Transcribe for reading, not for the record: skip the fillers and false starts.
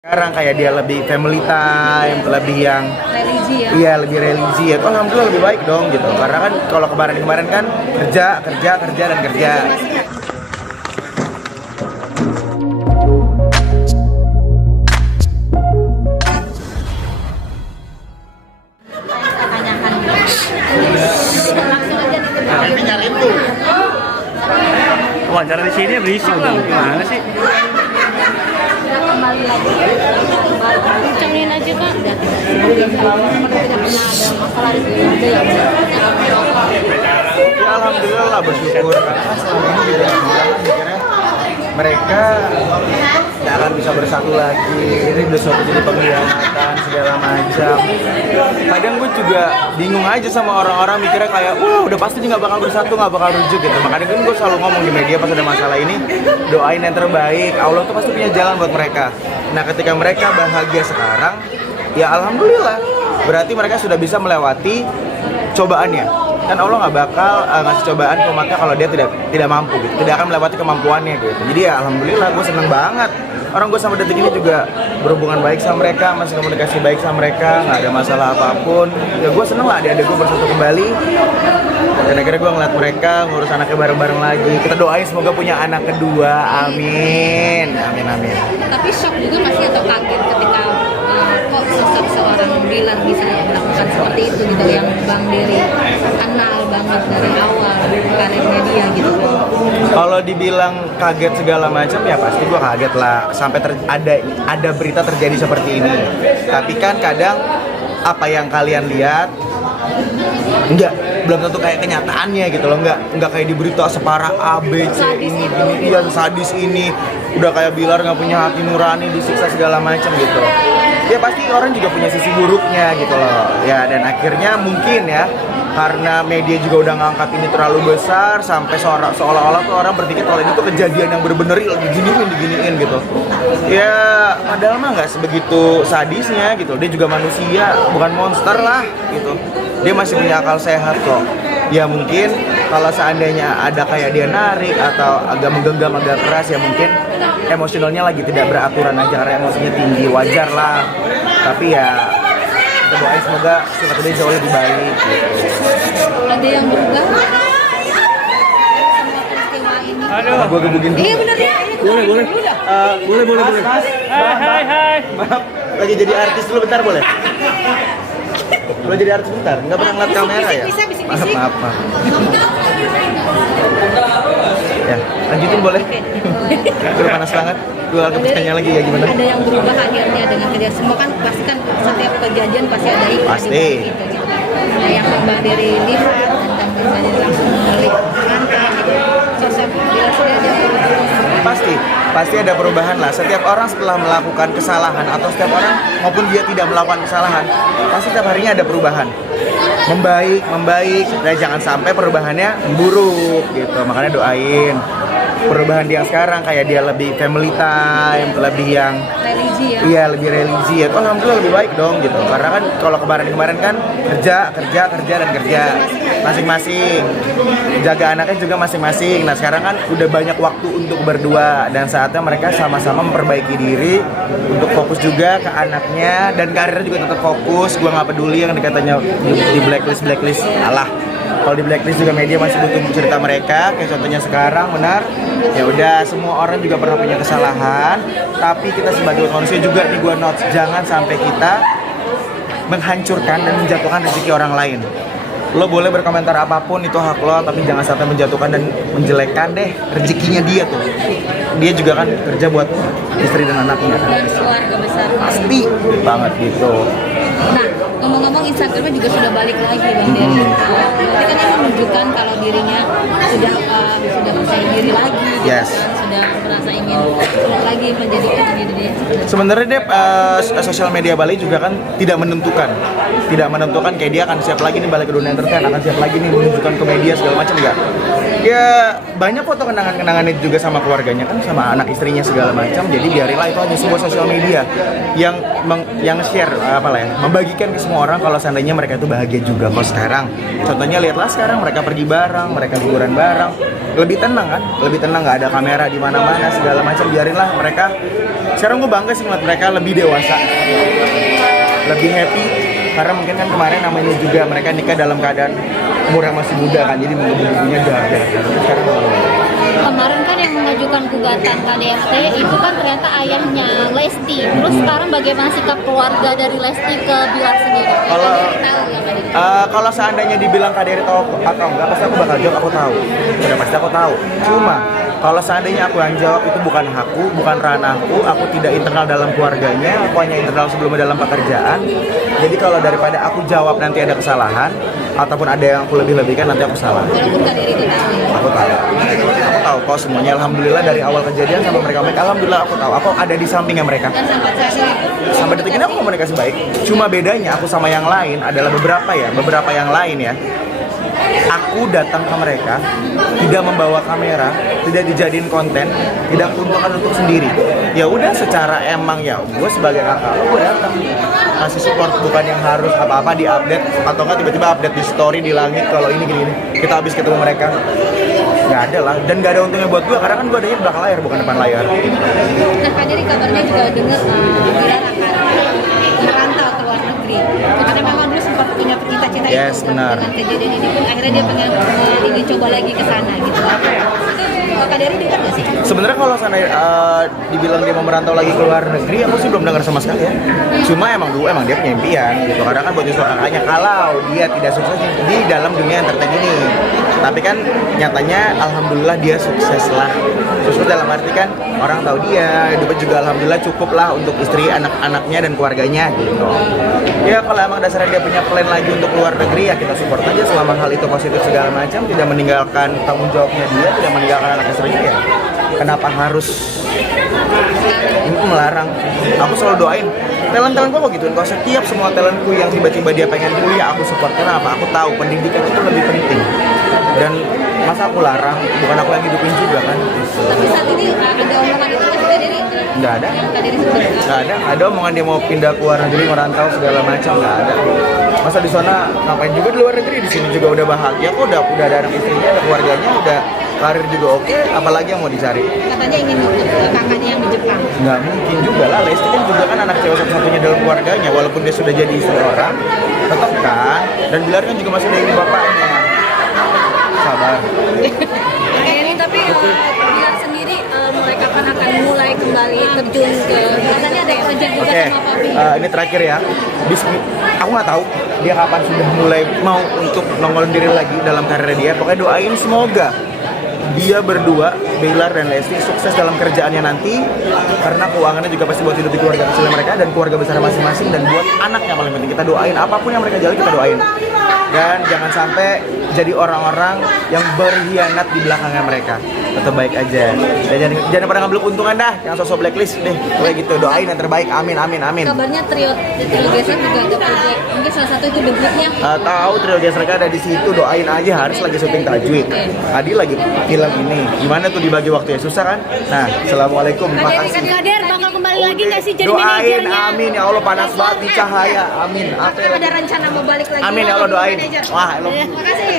Sekarang kayak dia lebih family time, lebih yang religi ya. iya lebih religi ya. Alhamdulillah lebih baik dong gitu. Karena kan kalau kemarin kan kerja dan kerja. Wawancara di sini berisik dong, gimana sih? Kembali lagi kencengin aja Pak. Tidak pernah ada masalah di sini ada Ya alhamdulillah lah, bersyukur karena selama ini juga mikirnya mereka tidak akan bisa bersatu lagi. Ini udah suatu jadi pengkhianatan segala macam. Kadang gue juga bingung aja sama orang-orang mikirnya kayak, wah udah pasti dia nggak bakal bersatu, nggak bakal rujuk gitu. Makanya kan gue selalu ngomong di media pas ada masalah ini, doain yang terbaik. Allah tuh pasti punya jalan buat mereka. Nah ketika mereka bahagia sekarang, ya alhamdulillah. Berarti mereka sudah bisa melewati cobaannya. Kan Allah nggak bakal ngasih cobaan ke umatnya kalau dia tidak mampu gitu, tidak akan melewati kemampuannya gitu. Jadi ya alhamdulillah gue seneng banget. Orang gue sampai detik ini juga berhubungan baik sama mereka, masih komunikasi baik sama mereka, nggak ada masalah apapun. Ya gue seneng lah adik-adik gue bersatu kembali. Dan akhirnya gue ngeliat mereka ngurus anaknya bareng-bareng lagi. Kita doain semoga punya anak kedua, amin, amin, amin. Tapi shock juga masih atau kaget ketika kok sosok seorang Dilan bisa melakukan seperti itu gitu, yang Bang Dery kenal banget dari awal karirnya dia gitu. Kalau dibilang kaget segala macam ya pasti gue kaget lah sampai ada berita terjadi seperti ini. Tapi kan kadang apa yang kalian lihat belum tentu kayak kenyataannya gitu loh, nggak kayak di berita separah A, B, C ini, iya sadis ini, udah kayak Bilar nggak punya hati nurani, disiksa segala macam gitu. Ya pasti orang juga punya sisi buruknya gitu loh. Ya dan akhirnya mungkin ya karena media juga udah ngangkat ini terlalu besar sampai seolah-olah tuh orang berpikir kalau ini tuh kejadian yang bener-bener diginiin gitu. Ya padahal mah nggak sebegitu sadisnya gitu. Dia juga manusia, bukan monster lah gitu. Dia masih punya akal sehat kok. Ya mungkin kalau seandainya ada kayak dia narik atau agak menggenggam agak keras ya mungkin emosionalnya lagi tidak beraturan aja karena emosinya tinggi, wajar lah. Tapi ya kita doain semoga sifat dia jauh lebih baik gitu. Ada yang berubah sama peristiwa ini? Aduh, Gue gebukin dulu. Iya bener ya. Boleh. hai. Maaf, lagi jadi artis dulu bentar boleh? Boleh jadi artis bentar? Nggak pernah ngeliat kamera ya? Bisik-bisik. Maaf. Ya, lanjutin boleh? Udah panas banget. Gue akan bertanya lagi ya gimana? Ada yang berubah akhirnya dengan kerja semua kan pasti kan setiap kejadian pasti ada hikmah Pasti. gitu. Nah yang Bang Dery lihat dan Bang Dery langsung melihat gitu. Sosok dia sudah ada Pasti ada perubahan lah. Setiap orang setelah melakukan kesalahan atau setiap orang maupun dia tidak melakukan kesalahan, pasti setiap harinya ada perubahan. Membaik, dan jangan sampai perubahannya buruk gitu. Makanya doain perubahan dia sekarang kayak dia lebih family time, lebih yang religi ya. iya lebih religi ya. Alhamdulillah lebih baik dong gitu. Karena kan kalau kemarin kan kerja dan kerja masing-masing, jaga anaknya juga masing-masing. Nah sekarang kan udah banyak waktu untuk berdua dan saatnya mereka sama-sama memperbaiki diri untuk fokus juga ke anaknya dan karirnya juga tetap fokus. Gua nggak peduli yang dikatanya di blacklist alah. Kalau di blacklist juga media masih butuh cerita mereka, kayak contohnya sekarang benar. Ya udah semua orang juga pernah punya kesalahan, tapi kita sebagai manusia juga di Gua Notes jangan sampai kita menghancurkan dan menjatuhkan rezeki orang lain. Lo boleh berkomentar apapun itu hak lo, tapi jangan sampai menjatuhkan dan menjelekkan deh rezekinya dia tuh. Dia juga kan kerja buat istri dan anaknya. Dan keluarga besar. Pasti banget gitu. Nah, ngomong-ngomong Instagramnya juga sudah balik lagi Bang Dery. Berarti kan ini menunjukkan kalau dirinya sudah percaya diri lagi. Yes. Sudah merasa ingin lagi menjadi diri dia. Sebenarnya Dep, sosial media Bali juga kan tidak menentukan kayak dia akan siap lagi nih balik ke dunia entertain, akan siap lagi nih menunjukkan ke media segala macam enggak. Ya banyak foto kenangan-kenangan itu juga sama keluarganya kan, sama anak istrinya segala macam. Jadi biarilah itu hanya sebuah sosial media yang share membagikan ke semua orang kalau seandainya mereka itu bahagia juga kok sekarang. Contohnya lihatlah sekarang mereka pergi bareng, mereka liburan bareng, lebih tenang kan, lebih tenang, nggak ada kamera di mana-mana segala macam. Biarinlah mereka. Sekarang gue bangga sih ngeliat mereka lebih dewasa, lebih happy. Karena mungkin kan kemarin namanya juga mereka nikah dalam keadaan umur yang masih muda kan, jadi mengubah-ubahnya jahat. Sekarang Kemarin kan yang mengajukan gugatan KDRT itu kan ternyata ayahnya Lesti. Terus sekarang bagaimana sikap keluarga dari Lesti ke Bilar sendiri? Kalau seandainya dibilang KDRT atau enggak, pasti aku bakal jawab aku tahu. Udah pasti aku tahu. Cuma kalau seandainya aku yang jawab itu bukan hakku, bukan ranahku, aku tidak internal dalam keluarganya, aku hanya internal sebelumnya dalam pekerjaan. Jadi kalau daripada aku jawab nanti ada kesalahan ataupun ada yang aku lebih-lebihkan, nanti aku salah. Walaupun KDRT itu tahu ya? Aku tahu kok semuanya. Alhamdulillah dari awal kejadian sampai mereka, alhamdulillah aku tahu. Aku ada di sampingnya mereka. Dan Sampai detik ini aku komunikasi baik. Cuma bedanya aku sama yang lain adalah beberapa yang lain ya. Aku datang ke mereka tidak membawa kamera, tidak dijadiin konten, tidak untukkan untuk sendiri. Ya udah, secara emang ya gue sebagai kakak lo, gue datang kasih support, bukan yang harus apa-apa di update atau enggak tiba-tiba update di story di langit kalau ini gini. Kita habis ketemu mereka, nggak ada lah, dan nggak ada untungnya buat gue karena kan gue adanya di belakang layar bukan depan layar. Nah, Kak Dery kabarnya juga dengar Bilar akan merantau ke luar negeri. Karena memang dulu sempat punya cita-cita Yes, itu. benar. Dengan kejadian ini pun akhirnya dia pengen ingin coba lagi ke sana gitu. Itu Kak Dery dengar nggak sih? Sebenarnya kalau sana dibilang dia mau merantau lagi ke luar negeri, aku sih belum dengar sama sekali ya. Cuma emang dia punya impian gitu. Karena kan buat nyusul kakaknya kalau dia tidak sukses di dalam dunia entertain ini. Tapi kan nyatanya alhamdulillah dia sukses lah. Sukses dalam arti kan orang tahu dia, hidupnya juga alhamdulillah cukup lah untuk istri, anak-anaknya dan keluarganya gitu. Ya kalau emang dasarnya dia punya plan lagi untuk luar negeri ya kita support aja selama hal itu positif segala macam, tidak meninggalkan tanggung jawabnya dia, tidak meninggalkan anak istrinya ya. Kenapa harus melarang? Aku selalu doain talent-talent gue kok gituin. Kalau setiap semua talentku yang tiba-tiba dia pengen kuliah aku support. Kenapa? Aku tahu pendidikan itu lebih penting. Dan masa aku larang, bukan aku yang hidupin juga kan. Tapi saat ini ada omongan itu nggak sih Kak Dery? Nggak ada. Kak Dery sudah Nggak ada omongan dia mau pindah ke luar negeri, merantau segala macam, nggak ada. Masa di sana ngapain juga di luar negeri, di sini juga udah bahagia kok, udah ada anak istrinya, ada keluarganya, udah karir juga oke, apalagi yang mau dicari. katanya ingin ikut kakaknya yang di Jepang. Nggak mungkin juga lah, Lesti kan juga kan anak cewek satu-satunya dalam keluarganya, walaupun dia sudah jadi istri orang, tetap kan, dan Bilar kan juga masih ada ini bapaknya. Sabar. Oke, ini tapi Bilar sendiri mulai kapan akan mulai kembali terjun ke katanya ada proyek juga Oke, sama Papi. ini terakhir ya. Aku nggak tahu dia kapan sudah mulai mau untuk nongolin diri lagi dalam karir dia. Pokoknya doain semoga dia berdua, Bilar dan Lesti, sukses dalam kerjaannya nanti, karena keuangannya juga pasti buat hidup di keluarga kecil mereka dan keluarga besar masing-masing, dan buat anaknya paling penting. Kita doain apapun yang mereka jalani, kita doain. Dan jangan sampai jadi orang-orang yang berkhianat di belakangnya mereka. Tetap baik aja. Dan jangan pernah ngambil keuntungan dah, yang sosok blacklist deh. Kayak gitu, doain yang terbaik. Amin, amin, amin. Kabarnya trio Gesek juga ada proyek. Mungkin salah satu itu debutnya. Tahu trio Gesek ada di situ, doain aja. Haris lagi syuting Tajwid. Adi lagi film ini. Gimana tuh dibagi waktunya, susah kan? Nah, assalamualaikum. Makasih. Kader bakal kembali lagi nggak sih jadi Doain, manajernya? amin ya Allah, panas banget di cahaya. Amin. Ada rencana mau balik lagi? Amin ya Allah, doain. Manajer. Wah, I love you. Makasih.